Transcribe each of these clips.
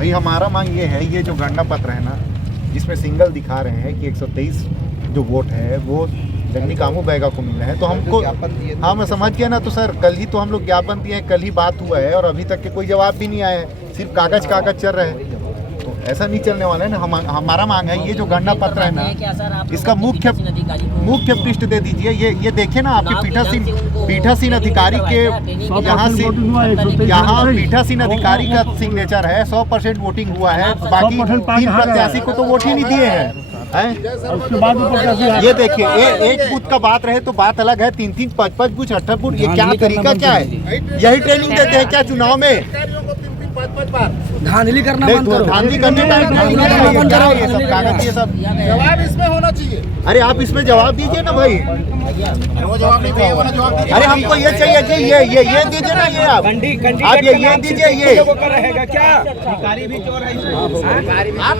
भाई हमारा मांग ये है, ये जो गणना पत्र है ना, जिसमें सिंगल दिखा रहे हैं कि 123 जो वोट है वो जंगली कामू बैगा को मिला है, तो हमको, हाँ मैं समझ गया ना, तो सर कल ही तो हम लोग ज्ञापन दिए हैं, कल ही बात हुआ है और अभी तक के कोई जवाब भी नहीं आया है, सिर्फ कागज चल रहे हैं। तो ऐसा नहीं चलने वाला है ना। हमारा मांग है ये जो गणना पत्र है ना, इसका मुख्य पृष्ठ दे दीजिए। ये देखे ना, आपके पीठासीन अधिकारी के यहाँ पीठासीन अधिकारी का सिग्नेचर है, 100% वोटिंग हुआ है, बाकी 3 प्रत्याशी को तो वोट ही नहीं दिए हैं। ये देखिए, एक बूथ का बात रहे तो बात अलग है, 3-3, 5-5 बूथ, 8 बूथ, ये क्या तरीका क्या है? यही ट्रेनिंग देते हैं क्या चुनाव में? धांधली करना बंद करो। धांधली करने का ये सब कागज, ये सब जवाब इसमें होना चाहिए। अरे आप इसमें जवाब दीजिए ना भाई। वो जवाब नहीं चाहिए, वो जवाब दीजिए। अरे हमको ये चाहिए कि ये दीजिए ना, ये आप ये दीजिए। ये रहेगा क्या? भिखारी भी चोर है, आप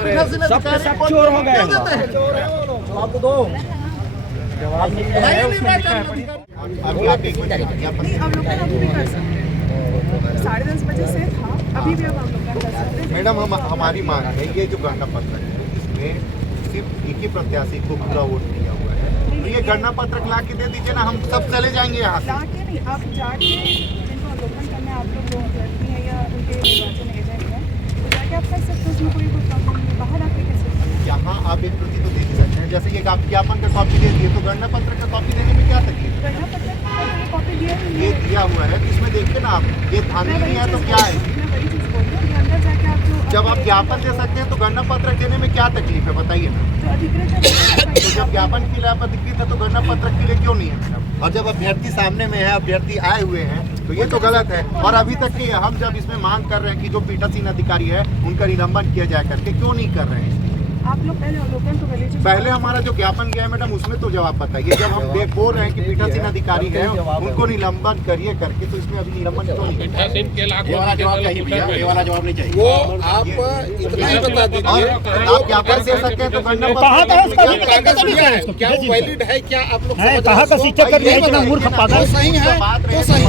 सब चोर हो गए। आपको दो जवाब नहीं है उसमें। अभी आप एक मिनट नहीं, हम लोग अभी भी कर सकते हैं, 10:30 बजे से था, अभी भी अब हम लोग कर सकते हैं। मैडम हमारी मांग है, ये जो गणना पत्र है इसमें सिर्फ एक ही प्रत्याशी को पूरा वोट दिया हुआ है, तो ये गणना पत्र ला के दे दीजिए ना, हम सब चले जाएंगे यहाँ से। ला के नहीं, आप जाके जिनको अवलोकन करना है, आप लोग जो अभ्यर्थी हैं या उनके निर्वाचन एजेंट हैं, तो जाके आप कर सकते हैं, उसमें कोई प्रॉब्लम नहीं है। बाहर आके कर सकते हैं। यहाँ आप एक प्रति तो दे ही सकते हैं, जैसे ये आप ज्ञापन का कॉपी दे दिए, तो गणना पत्र का कॉपी देने में क्या तकलीफ है? गणना पत्र का ये कॉपी दिया है, ये दिया हुआ है, तो इसमें देखिए ना आप, ये धांधली नहीं है तो क्या है? मैं वही चीज़ बोल रही हूँ कि अंदर जाके आप जो जब आप ज्ञापन दे सकते हैं तो गणना पत्र देने में क्या तकलीफ है, बताइए ना। जो अधिकृत है, तो जब ज्ञापन के लिए आप अधिकृत है तो गणना पत्र के लिए क्यों नहीं है? और जब अभ्यर्थी सामने में है, अभ्यर्थी आए हुए हैं, तो ये तो गलत है। और अभी तक की हम जब इसमें मांग कर रहे हैं कि जो पीठासीन अधिकारी है उनका निलंबन किया जाए करके, क्यों नहीं कर रहे हैं? आप लोग पहले अवलोकन तो कर लीजिए। पहले हमारा जो ज्ञापन गया है मैडम, उसमें तो जवाब बताइए। जब हम बोल रहे हैं कि पीठासीन अधिकारी है उनको निलंबन करिए करके, तो इसमें अभी निलंबन क्यों नहीं? ये वाला जवाब चाहिए भैया, ये वाला जवाब नहीं चाहिए। वो आप इतना ही बता दीजिए। आप ज्ञापन दे सकते हैं तो गणना कागज दिया है, क्या वो वैलिड है? क्या आप लोग कहाँ का शिक्षक कर दिया? मूर्ख पागल सही है तो सही।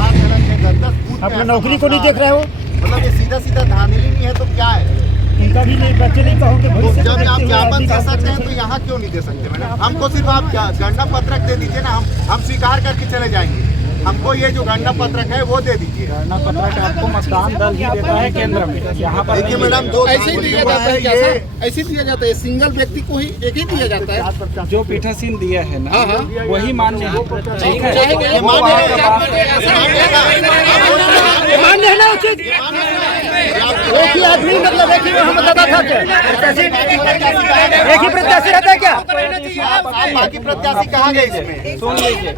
अपने नौकरी को नहीं देख रहे हो, मतलब ये सीधा धांधली नहीं है तो क्या है? उनका भी नहीं, बच्चे नहीं कहोगे भविष्य। जब आप ज्ञापन दे सकते हैं तो यहाँ क्यों नहीं दे सकते मैडम? हमको सिर्फ आप गणना पत्रक दे दीजिए ना, हम स्वीकार करके चले जाएंगे। हमको ये जो गणना पत्रक है वो दे दीजिए। गणना पत्रक आपको मतदान दल ही देता है केंद्र में, यहाँ पर देखिए मैडम, जो ऐसे ही दिया जाता है क्या सर? ऐसे ही दिया जाता है, सिंगल व्यक्ति को ही एक ही दिया जाता है। जो पीठासीन दिया है ना, वही मान्य है। ठीक है, मान्य है ना उचित। एक ही आदमी, मतलब एक ही मोहम्मद दादा था क्या? एक ही प्रत्याशी रहता है क्या? आप बाकी प्रत्याशी कहाँ गए इसमें? सुन लीजिए,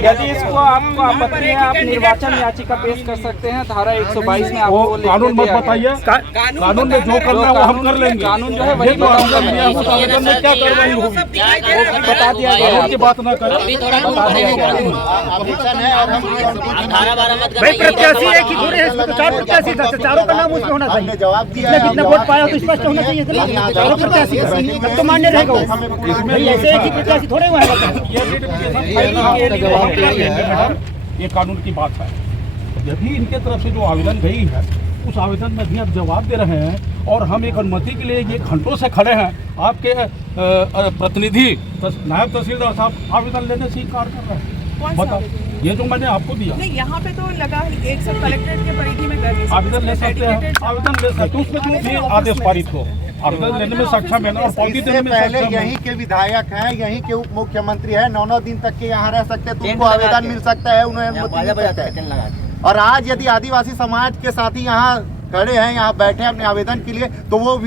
यदि इसको आपको आपत्ति है, आप निर्वाचन याचिका पेश कर सकते हैं। धारा 122 में आपको कानून मत बताइए, कानून में जो करना है वो हम कर लेंगे। कानून जो है वही आवेदन में क्या कार्रवाई होगी वो बता दिया गया की बात न करें। भाई प्रत्याशी एक ही थोड़े हैं, 4 प्रत्याशी था, चारों का नाम उसमें होना चाहिए। जवाब दिया, कितना वोट पाया तो स्पष्ट होना चाहिए। चारों प्रत्याशी तब तो मान्य रहेगा वो। भाई ऐसे एक ही प्रत्याशी थोड़े हुआ है। ये कानून की बात है। यदि इनके तरफ से जो आवेदन गई है उस आवेदन में भी आप जवाब दे रहे हैं और हम एक अनुमति के लिए ये घंटों से खड़े हैं, आपके प्रतिनिधि नायब तहसीलदार साहब आवेदन लेने से इनकार कर रहे हैं। बताओ, ये जो मैंने आपको दिया नहीं, यहाँ पे तो लगा एक सब कलेक्ट्रेट के परिधि में कर दी। आवेदन ले सकते हैं, आवेदन ले सकते हैं, उसमें जो भी आदेश पारित हो, आवेदन लेने में सक्षम है ना, और पावती देने में पहले सक्षम है। यहीं के विधायक हैं, यहीं के उप मुख्यमंत्री हैं, 9 दिन तक के यहाँ रह सकते हैं, तो उनको आवेदन मिल सकता है, उन्हें अनुमति मिल सकता है। और आज यदि आदिवासी समाज के साथी यहाँ खड़े हैं, यहाँ बैठे अपने आवेदन के लिए, तो वो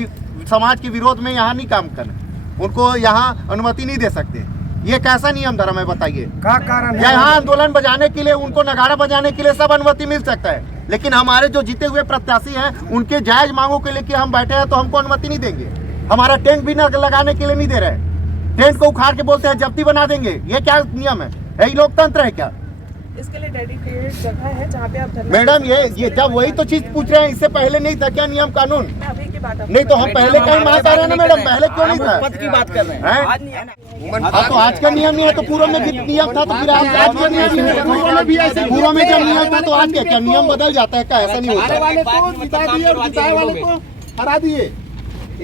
समाज के विरोध में यहाँ नहीं काम करें, उनको यहाँ अनुमति नहीं दे सकते। ये कैसा नियम धर्म है बताइए? क्या कारण है? यहाँ आंदोलन बजाने के लिए, उनको नगाड़ा बजाने के लिए सब अनुमति मिल सकता है, लेकिन हमारे जो जीते हुए प्रत्याशी हैं उनके जायज मांगों के लेके हम बैठे हैं, तो हमको अनुमति नहीं देंगे। हमारा टेंट भी लगाने के लिए नहीं दे रहे, टेंट को उखाड़ के बोलते हैं जब्ती बना देंगे। ये क्या नियम है? यही लोकतंत्र है क्या? इसके लिए डेडिकेटेड जगह है जहाँ पे आप मैडम, ये जब वही तो चीज पूछ रहे हैं, इससे पहले नहीं था क्या नियम कानून? अभी के बात आप नहीं तो हम पहले कहीं मांग रहे हैं ना मैडम, पहले क्यों नहीं था? पद की बात कर रहे हैं। हाँ तो आज का नियम नहीं है तो पूर्व में भी नियम था, तो फिर आज का नियम नहीं है, पूर्व में भी ऐसे, पूर्व में जब नियम था तो आज क्या नियम बदल जाता है क्या? ऐसा नहीं होता। वाले को जिता दिए और जिताए वाले को हरा दिए,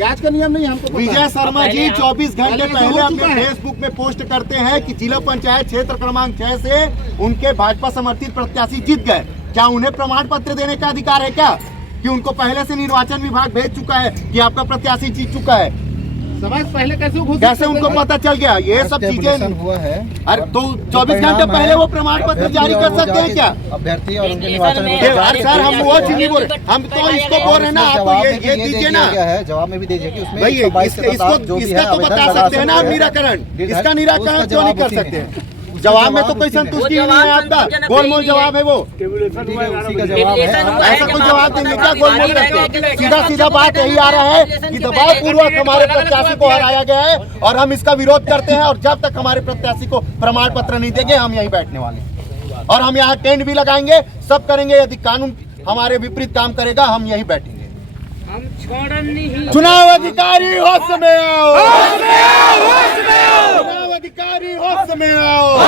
आज का नियम नहीं हमको पता है। विजय शर्मा जी 24 घंटे पहले अपने फेसबुक में पोस्ट करते हैं कि जिला पंचायत क्षेत्र क्रमांक 6 से उनके भाजपा समर्थित प्रत्याशी जीत गए। क्या उन्हें प्रमाण पत्र देने का अधिकार है क्या? कि उनको पहले से निर्वाचन विभाग भेज चुका है कि आपका प्रत्याशी जीत चुका है? समाज पहले कैसे उनको पता चल गया? ये सब चीजें हुआ है। अरे तो 24 घंटे पहले वो प्रमाण पत्र जारी कर सकते हैं क्या? अभ्यर्थी और उनके निर्वाचन अरे सर हम वो चीज नहीं बोल रहे, हम तो इसको बोल रहे हैं ना, आप ये दीजिए ना जवाब में भी दीजिए कि उसमें भाई, इसका तो बता सकते हैं ना आप निराकरण, इसका निराकरण क्यों नहीं कर सकते? जवाब में तो कोई संतुष्टि नहीं है आपका, गोलमोल जवाब है वो। ऐसा कोई जवाब देंगे क्या गोलमोल का? सीधा सीधा बात यही आ रहा है कि दबाव पूर्वक हमारे प्रत्याशी को हराया गया है और हम इसका विरोध करते हैं, और जब तक हमारे प्रत्याशी को प्रमाण पत्र नहीं देंगे हम यहीं बैठने वाले हैं। और हम यहाँ टेंट भी लगाएंगे, सब करेंगे। यदि कानून हमारे विपरीत काम करेगा हम यहीं बैठेंगे। चुनाव अधिकारी होश में आओ, चुनाव अधिकारी होश में आओ,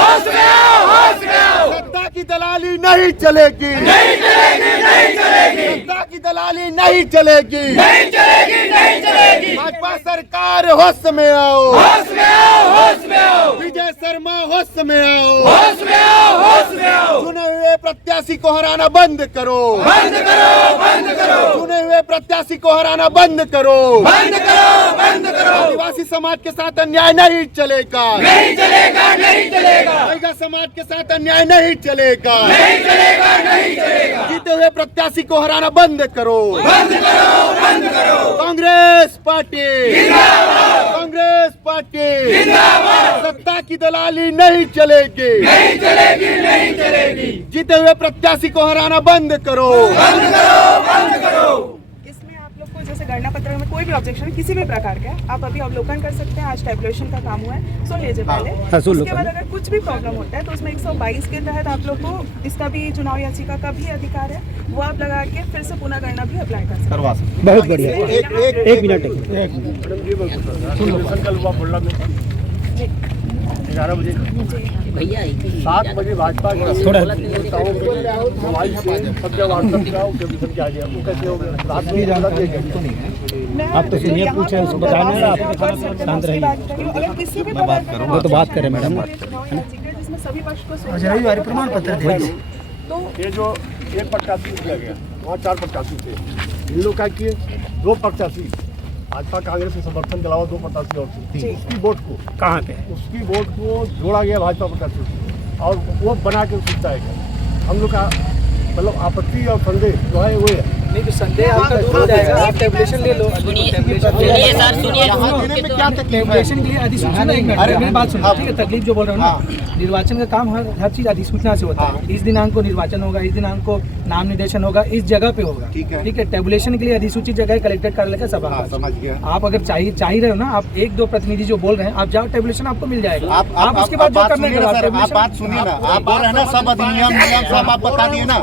सत्ता की दलाली नहीं चलेगी, सत्ता की दलाली नहीं चलेगी, भाजपा सरकार होश में आओ, विजय शर्मा होश में आओ, चुने हुए प्रत्याशी को हराना बंद करो, चुने हुए प्रत्याशी को हराना बंद करो, आदिवासी समाज के साथ अन्याय नहीं चलेगा, महिला समाज के साथ अन्याय नहीं चलेगा, जीते हुए प्रत्याशी को हराना बंद करो, कांग्रेस पार्टी, कांग्रेस पार्टी, सत्ता की दलाली नहीं चलेगी, जीते हुए प्रत्याशी को हराना बंद करो। इसमें आप लोग को जैसे गणना पत्र में कोई भी ऑब्जेक्शन किसी भी प्रकार का आप अभी अवलोकन कर सकते हैं। आज टेबुलेशन का काम हुआ है, सुन लीजिए पहले। उसके बाद अगर कुछ भी प्रॉब्लम होता है तो उसमें 122 के तहत आप लोग को इसका भी चुनाव याचिका का भी अधिकार है, वो आप लगा के फिर से पुनः गणना भी अप्लाई कर सकते हैं। बहुत बढ़िया। एक मिनट 11 बजे 7 बजे भाजपा थोड़ा आप तो सुनिए, पूछे उसको बताना, आप शांत रहिए। अगर किसी भी प्रकार का वो तो बात करें मैडम। जिसमें सभी पक्ष को प्रमाण पत्र दे दो। तो ये जो एक प्रत्याशी किया गया वहाँ 4 प्रत्याशी थे, इन लोग क्या किए 2 प्रत्याशी भाजपा कांग्रेस के समर्थन के अलावा 2 प्रत्याशी और थे, उसकी वोट को कहाँ पे? उसकी वोट को जोड़ा गया भाजपा प्रत्याशी से और वो बना के उसको जिताया गया। हम लोग का मतलब आपत्ति और संदेह जो है वो है नहीं, तो संदेह आपका दूर हो जाएगा। आप टेबुलेशन ले लो। क्या तकलीफ है? टेबुलेशन के लिए अधिसूचना, एक मिनट मेरी बात सुनो, ठीक है? तकलीफ जो बोल रहे हो ना, निर्वाचन का काम हर चीज अधिसूचना से होता है। इस दिनांक को निर्वाचन होगा, इस दिनांक को नाम निर्देशन होगा, इस जगह पे होगा, ठीक है? टेबुलेशन के लिए अधिसूचित जगह कलेक्टेड कार्यालय का सभा। समझ गया। आप अगर चाह रहे हो ना, आप 1-2 प्रतिनिधि जो बोल रहे हैं, आप जाओ, टेबुलेशन आपको मिल जाएगा। आप उसके बाद जो करने का आप बात सुनिए ना, आप बोल रहे हैं ना सब अधिनियम नियम सब आप बता दिए ना।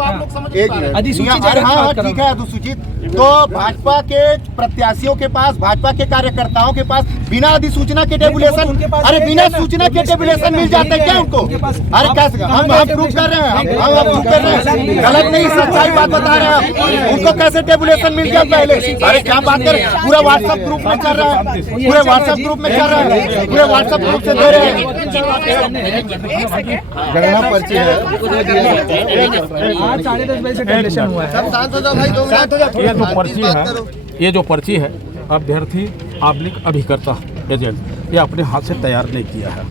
एक मिनट, अधिसूचित अरे हाँ ठीक है अधिसूचित। तो भाजपा के प्रत्याशियों के पास, भाजपा के कार्यकर्ताओं के पास बिना अधिसूचना के टेबुलेशन, अरे बिना सूचना के टेबुलेशन मिल जाता है क्या उनको? अरे कैसे? हम प्रूफ कर रहे हैं, हम प्रूफ कर रहे हैं, गलत नहीं सच्चाई बात बता रहे हैं। उनको कैसे टेबुलेशन मिल गया पहले? अरे क्या बात कर, पूरे व्हाट्सएप ग्रुप में चल रहा है, पूरे व्हाट्सएप ग्रुप में चल रहा है, पूरे व्हाट्सएप ग्रुप से दे रहे हैं। गणना पर्ची है। आज 10:30 बजे से टेबुलेशन हुआ है। ये जो पर्ची है अभ्यर्थी अभिकर्ता एजेंट, ये अपने हाथ से तैयार नहीं किया है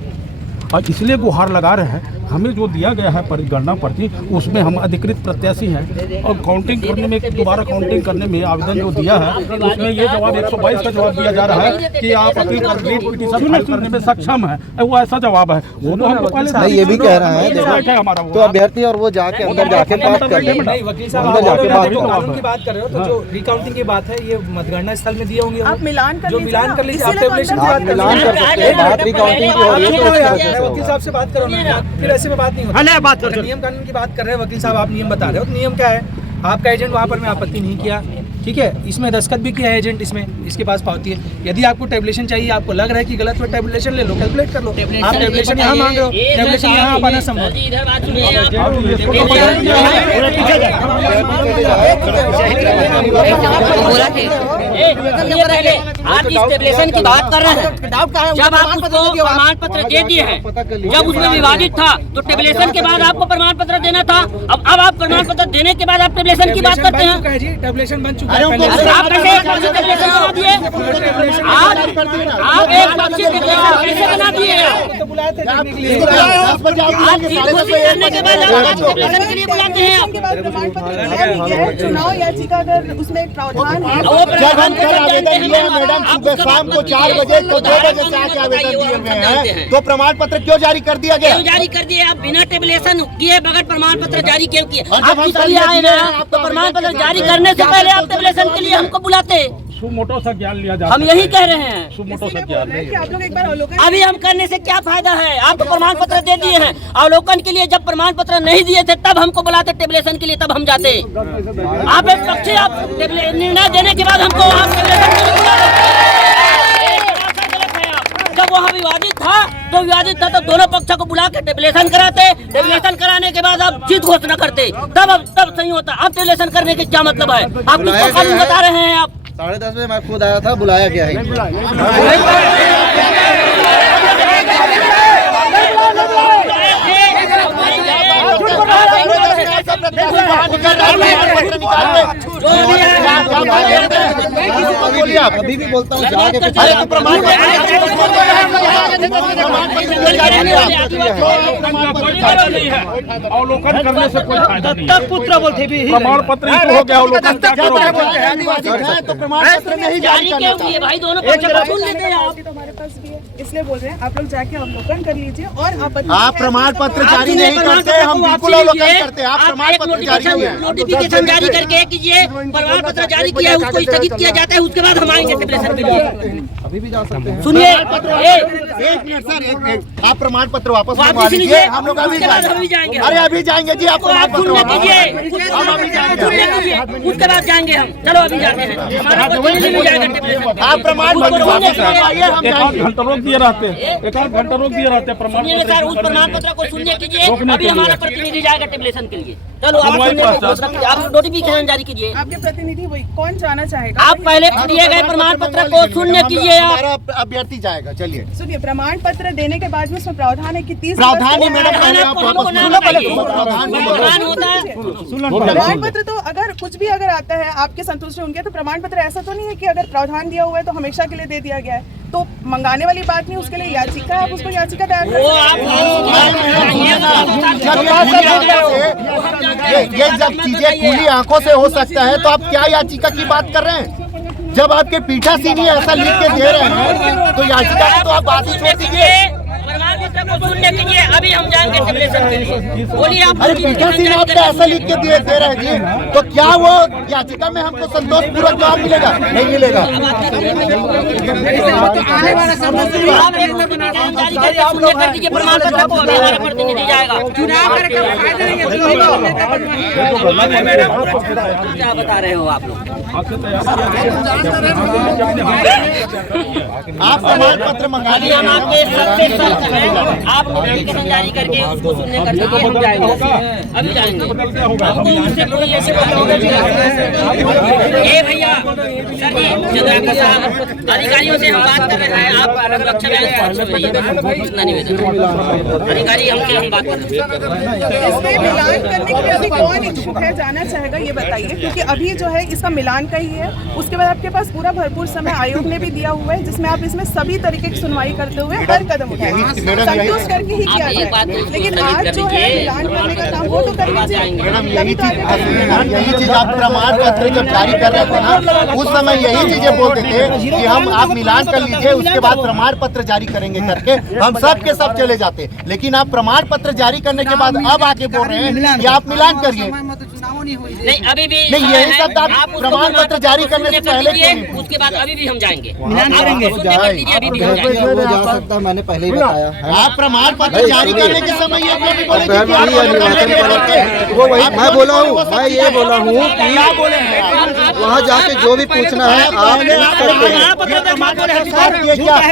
और इसलिए गुहार लगा रहे हैं। हमें जो दिया गया है परिगणना पर्ची, उसमें हम अधिकृत प्रत्याशी हैं और काउंटिंग करने में, दोबारा काउंटिंग करने में आवेदन जो दिया है उसमें ये जवाब 122 का जवाब दिया जा रहा है कि आप अपनी पिटीशन फाइल करने में सक्षम है। वो ऐसा जवाब है, वो तो हमको पहले नहीं, ये भी कह रहा है हमारा तो अभ्यर्थी और वो जाके अंदर जाके बात कर ले। नहीं, वकील साहब अंदर जाके बात करो। कानून की बात कर रहे हो तो जो रिकाउंटिंग की बात है, ये मतगणना स्थल में दिए होंगे, आप मिलान कर जो लीजिए मिलान ना, कर लीजिए। आप इसीलिए टेबुलेशन तो की बात अंदर मिलान कर सकते हैं, बात रिकाउंटिंग की हो रही है तो वकील साहब से बात करो ना, फिर ऐसे में बात नहीं होती। नियम कानून की बात कर रहे हैं वकील साहब, आप नियम बता रहे हो। नियम क्या है आपका एजेंट वहाँ पर मैं आपत्ति नहीं किया, ठीक है। इसमें दस्तखत भी किया है एजेंट, इसमें इसके पास पावती है। यदि आपको टेबुलेशन चाहिए, आपको लग रहा है कि गलत है, टेबुलेशन ले लो, कैलकुलेट कर लो। आप टेबुलेशन यहाँ मांग रहे हो, टेबुलेशन यहाँ आप आना संभव। आप इस टेबुलेशन की बात कर रहे हैं, जब आप उसको प्रमाण पत्र दे दिए हैं, जब उसमें विवादित था तो टेबुलेशन के बाद आपको प्रमाण पत्र देना था। अब आप प्रमाण पत्र देने के बाद आप टेबुलेशन की बात करते हैं। टेबुलेशन बन चुका है। आप कैसे एक पक्षी टेबुलेशन बना दिए? आप एक पक्षी टेबुलेशन कैसे बना दिए? आप जीत घोषित करने के बाद आप टेबुलेशन के लिए बुलाते हैं। के बाद प्रमाण पत्र दिया भी गया है। चुनाव याचिका अगर उसमें एक प्रावधान है, वो जब हम कल आवेदन दिए हैं मैडम, सुबह शाम को 4 बजे तो 2 बजे से आके आवेदन दिए हुए हैं, तो प्रमाण पत्र क्यों जारी कर दिया गया? क्यों जारी कर दिए? आप बिना टेबुलेशन किए बगैर प्रमाण पत्र जारी क्यों किए? और जब आप हम इसलिए आए ना, तो प्रमाण पत्र जारी करने से पहले आप टेबुलेशन के लिए हमको बुलाते। सुमोटो सा ज्ञान लिया जाता हम यही कह रहे हैं। सुमोटो सा इसीलिए बोल ज्ञान रहे हैं कि आप लोग एक बार अवलोकन अभी हम करने से क्या फायदा है? आप तो प्रमाण पत्र दे दिए हैं। अवलोकन के लिए जब प्रमाण पत्र नहीं दिए थे तब हमको बुलाते टेबुलेशन के लिए, तब हम जाते। आप एक पक्षी, आप निर्णय देने के बाद हमको आप टेबुलेशन के लिए बुलाते। जब वहाँ विवादित था तो दोनों पक्षों को बुला के टेबुलेशन कराते। टेबुलेशन कराने के बाद आप जीत घोषणा करते, तब सही होता। अब टेबुलेशन करने के क्या मतलब है? आप किसको कानून बता रहे हैं? आप 10:30 बजे मैं खुद आया था, बुलाया गया है। अभी भी बोलता हूँ जाके अवलोकन करने से कोई फायदा नहीं है। पुत्र बोलते भी प्रमाण पत्र हो गया, अवलोकन क्या करोगे? तो प्रमाण पत्र नहीं जारी क्यों किए भाई? दोनों पक्षों सुन लेते हैं आप। तो हमारे पास भी है, इसलिए बोल रहे हैं आप लोग जाके अवलोकन कर लीजिए। और आप प्रमाण पत्र जारी नहीं करते, हम बिल्कुल अवलोकन करते हैं। आप प्रमाण पत्र जारी किए, नोटिफिकेशन जारी करके कीजिए, प्रमाण पत्र जारी किया है उसको स्थगित किया जाता है, उसके बाद हम आएंगे टेबुलेशन के लिए। अभी भी जा सकते हैं। सुनिए, एक मिनट सर, एक मिनट, आप प्रमाण पत्र वापस वापस मंगवा लीजिए, लीजिए, हम लोग अभी उसके बाद हम भी जाएंगे। अरे अभी जाएंगे जी, आप प्रमाण पत्र सुनने वापस कीजिए, हम अभी जाएंगे। सुनने कीजिए, उसके बाद जाएंगे हम। चलो अभी जाते हैं, हमारा प्रतिनिधि भी जाएगा टेबुलेशन। आप प्रमाण पत्र वापस मंगवाइए, हम एक आध जाएंगे। घंटा रोक दिए रहते हैं, एक आध घंटा रोक दिए रहते हैं प्रमाण सुनिए सर, उस प्रमाण पत्र को सुनने कीजिए, अभी हमारा प्रतिनिधि जाएगा टेबुलेशन के लिए। चलो आप सुनने को घोषणा कीजिए, आप नोटिफिकेशन जारी कीजिए। आपके प्रतिनिधि वही कौन जाना चाहेगा? आप पहले दिए गए प्रमाण पत्र को सुनने कीजिए। आप हमारा अभ्यर्थी जाएगा, चलिए। सुनिए, प्रमाण पत्र देने के बाद में उसमें प्रावधान है कि 30 प्रावधान है मैडम, पहले आप वापस सुनो, पहले प्रावधान होता है। प्रमाण पत्र तो अगर कुछ भी अगर आता है आपके संतुष्ट होंगे, तो प्रमाण पत्र ऐसा तो नहीं है कि अगर प्रावधान दिया हुआ है तो हमेशा के लिए दे दिया गया है। तो मंगाने वाली बात नहीं, उसके लिए याचिका, आप उसको याचिका तैयार कर वो आप ये जब चीजें खुली आंखों से हो सकता है, तो आप क्या याचिका की बात कर रहे हैं? जब आपके पीठासीन ऐसा लिख के दे रहे हैं, तो याचिका की तो आप बात ही छोड़ दीजिए। प्रमाण पत्र को सुनने कीजिए, अभी हम जाएंगे टेबुलेशन के लिए। बोलिए आप। अरे पीठासीन आपको ऐसा लिख के दे रहे हैं जी, तो क्या वो याचिका में हमको संतोष पूर्वक जवाब मिलेगा? नहीं मिलेगा। आप एक नोटिफिकेशन जारी करके सुनने कर दीजिए प्रमाण पत्र को, अभी हमारा प्रतिनिधि जाएगा। चुनाव करके क्या बता रहे हो आप लोग? आप प्रमाण पत्र मंगा अभी हम आपके सबसे शर्त है, आप नोटिफिकेशन जारी करके उसको सुनने कर दीजिए, हम जाएंगे। अभी जाएंगे। हमको उससे कोई ऐसी बात नहीं है। ए भैया, सर जी, चंद्रका साहब, अधिकारियों से हम बात कर रहे हैं, आप लक्ष्य में इतना निवेदन, अधिकारी हमसे हम बात कर रहे हैं। इसमें मिलान करने के लिए अभी कौन इच्छुक है, जाना चाहेगा, ये बताइए। क्योंकि अभी जो है इसका मिलान का ही है। उसके बाद आपके पास पूरा भरपूर समय आयोग ने भी दिया हुआ है, जिसमें आप इसमें सभी तरीके की सुनवाई करते हुए हर कदम उठाएंगे, संतुष्ट करके ही किया जाए। लेकिन आज जो है मिलान करने का काम वो तो कर लीजिए। मैडम यही चीज आप प्रमाण पत्र जब जारी कर रहे थे ना, उस समय यही चीजें बोलते थे कि हम आप मिलान कर लीजिए, उसके बाद प्रमाण पत्र जारी करेंगे करके हम सब के सब चले जाते। लेकिन आप प्रमाण पत्र जारी करने के बाद अब आके बोल रहे हैं कि आप मिलान करिए। नहीं अभी भी नहीं, यही सब आप उसको प्रमाण पत्र प्रमाण जारी पत्र करने से सुनने पहले दीजिए, क्यों नहीं? उसके बाद अभी भी हम जाएंगे मिलान करेंगे। सुनने मत दीजिए, अभी भी हम जाएंगे। वो जा सकता है, मैंने पहले ही बताया है। आप प्रमाण पत्र जारी करने के समय ये क्यों नहीं बोले कि बहन, आप वही है निर्वाचन करके- वो वही आप मैं क्यों बोला नहीं हूँ, बोले? मैं ये बोला हूँ कि वहाँ जाके जो भी पूछना है आप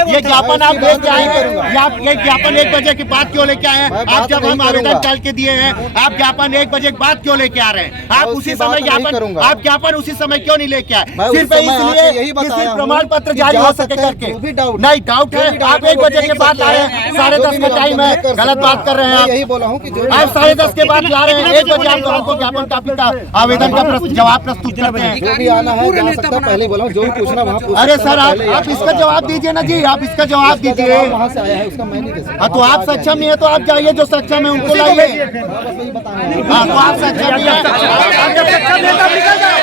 ये ज्ञापन आप लेके आए हैं, आप ये ज्ञापन 1 बजे के बाद क्यों लेके आए हैं? मैं आप बात जब नहीं हम आवेदन करूंगा। डाल के दिए हैं, आप ज्ञापन 1 बजे के बाद क्यों लेके आ रहे हैं? आप मैं उसी उसकी समय बात नहीं ज्ञापन करूंगा। आप ज्ञापन उसी समय क्यों नहीं लेके आए? मैं उस सिर्फ समय आके इसलिए यही कि बताया सिर्फ हूं प्रमाण पत्र कि जारी जा हो सकते सके हैं, करके। जो भी डाउट नहीं डाउट है, आप 1 बजे के बाद आ रहे हैं, 10:30 का टाइम है, गलत बात कर रहे हैं मैं आप। यही बोला हूँ कि जो आप 10:30 के बाद ला रहे हैं, 1 बजे आप हमको ज्ञापन कॉपी का आवेदन का जवाब प्रस्तुत करते हैं। जो भी आना है जा सकता है, पहले ही बोला हूँ, जो भी पूछना वहाँ पूछ अरे सकता सर है, पहले ही आप आ इसका जवाब दीजिए ना जी, आप इसका जवाब दीजिए। जवाब वहाँ से आया है, उसका मैं नहीं दे सकता। हाँ तो आप सक्षम नहीं है तो आप जाइए, जो सक्षम है उनको लाइए। बस वही बताना है। हाँ तो आप सक्षम नहीं है, आप जब सक्षम है तब निकल जाओ।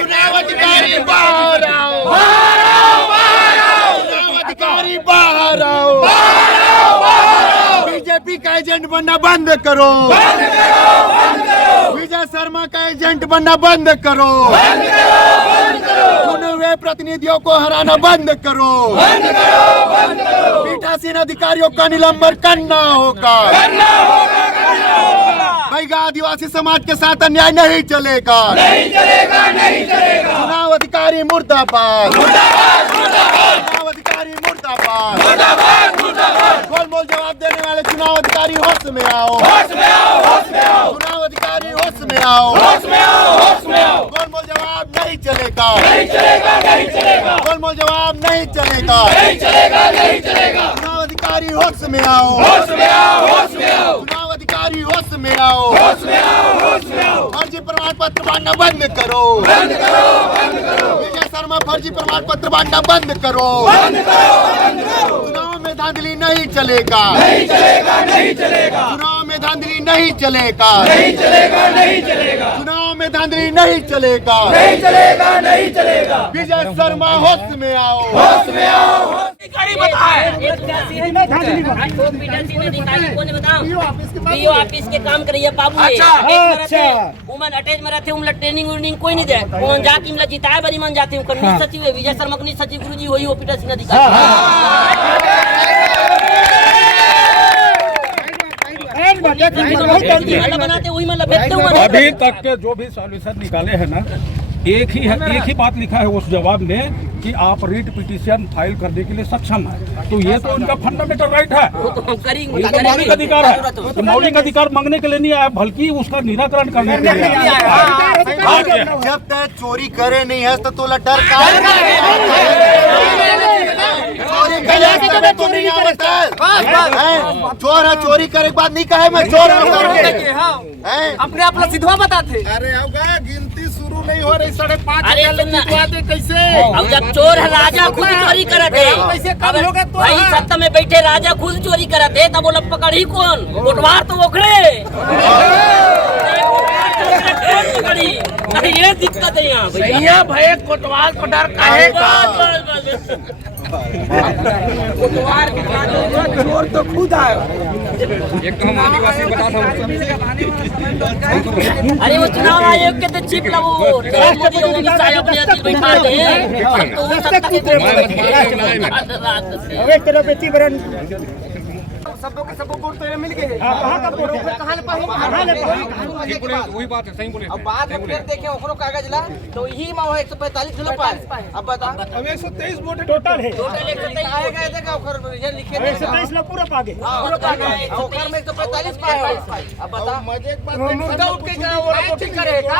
चुनाव अधिकारी बाहर आओ, चुनाव अधिकारी बाहर आओ, बीजेपी का एजेंट बनना बंद करो, विजय शर्मा का एजेंट बनना बंद करो, चुने हुए प्रतिनिधियों को हराना बंद करो, पीठासीन अधिकारियों का निलंबन करना होगा। भैया आदिवासी समाज के साथ अन्याय नहीं चलेगा, चुनाव अधिकारी मुर्दाबाद, चुनाव अधिकारी मुर्दाबाद, गोलमोल जवाब देने वाले चुनाव अधिकारी होश में आओ, चुनाव अधिकारी होश में आओ, गोलमोल जवाब नहीं चलेगा, गोलमोल जवाब नहीं चलेगा, चुनाव अधिकारी होश में आओ, चुनाव अधिकारी होश में आओ, फर्जी प्रमाण पत्र बांटना बंद करो, विजय शर्मा फर्जी प्रमाण पत्र बांटना बंद करो, चुनाव में धांधली नहीं चलेगा, चुनाव में धांधली नहीं चलेगा, चुनाव में धांधली नहीं चलेगा, विजय शर्मा होश में आओ, बीओ ऑफिस के काम करिए बाबू। उमन अटैच में रहते उमला ट्रेनिंग व्रेनिंग कोई नहीं दे, उमन जाके इमला जिताए बड़ी मन जाते हैं। सचिव है विजय शर्मा को सचिव गुरुजी होई वो पीठासीन अधिकारी बनाते वही मतलब भेजते। अभी तक के जो भी सॉल्यूशन निकाले हैं ना, एक ही बात लिखा है उस जवाब में कि आप रीट पिटीशन फाइल करने के लिए सक्षम है। तो ये तो उनका फंडामेंटल राइट है, ये तो मौलिक अधिकार है। तो मौलिक अधिकार मांगने के लिए नहीं आया, बल्कि उसका निराकरण करने के लिए आया। जब तक चोरी करे नहीं है तो तोला डर का चोरी करे तो नहीं आवता है। चोर है, चोरी करे के बाद नहीं कहे मैं चोर हूँ, अपने आप सिद्धवा बताते। अरे होगा गिनती शुरू नहीं हो रही, 5:30 अरे कैसे? अब जब चोर है राजा खुद चोरी करते, भाई सत्ता में बैठे राजा खुद चोरी करते तब बोला पकड़ ही कौन, कोटवार तो ओखरे पकड़ी। अरे ये दिक्कत है यहाँ भैया, भाई कोतवाल को डर काहे का? कोतवाल के चोर तो खुद आए। अरे वो चुनाव आयोग के तो चिप लगो मोदी योगी साहब अपने अति बैठा हैं तो वो सत्ता के सबों के सबों वोट तो मिल गए। कहाँ का वोट कहाँ ले पाए? वही बात है, सही बोले। अब बाद में फिर देखे ओकरो कागज ला तो यही माओ 145 किलो पाए। अब बता, अब 123 वोट टोटल है। आएगा देखा ओकर ये लिखे 123 लोग पूरा पागे। पूरा पागे ओकर में 145 पाए। अब बता मजे एक बात मुर्दा उठ के क्या वो वोटिंग करेगा?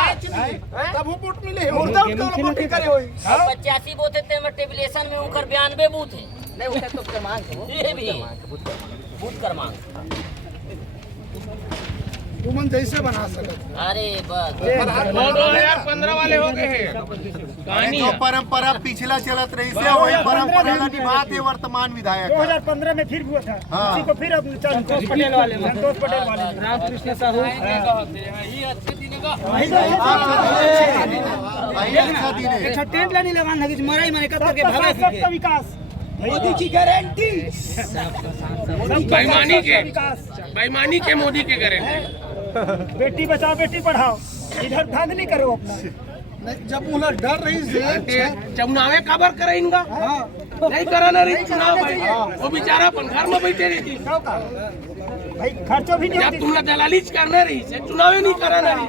तब वो वोट मिले मुर्दा उठ के वोटिंग करे होई। 85 बूथ थे में टेबलेशन में उनकर 92 बूथ है। नहीं उठे तो क्रमांक वो ये भी बूथ क्रमांक तुमन जैसे बना सकते। अरे बस 2015 वाले हो गए हैं। जो परंपरा पिछला चलत रही से वही परंपरा निभाते वर्तमान विधायक 2015 में फिर हुआ था, उसी को फिर अब संतोष पटेल वाले रामकृष्ण साहू टेंट लानी लगा विकास मोदी की गारंटी बेईमानी के मोदी के गारंटी। बेटी बचाओ बेटी पढ़ाओ, इधर धांधली करो अपना। जब उन्हें डर रही से चुनावे खबर करे इनका नहीं कराना रही चुनाव भाई, वो बेचारा अपन घर में बैठे रही थी। भाई खर्चो भी नहीं जब तुमने दलाली करना रही से चुनाव नहीं कराना रही।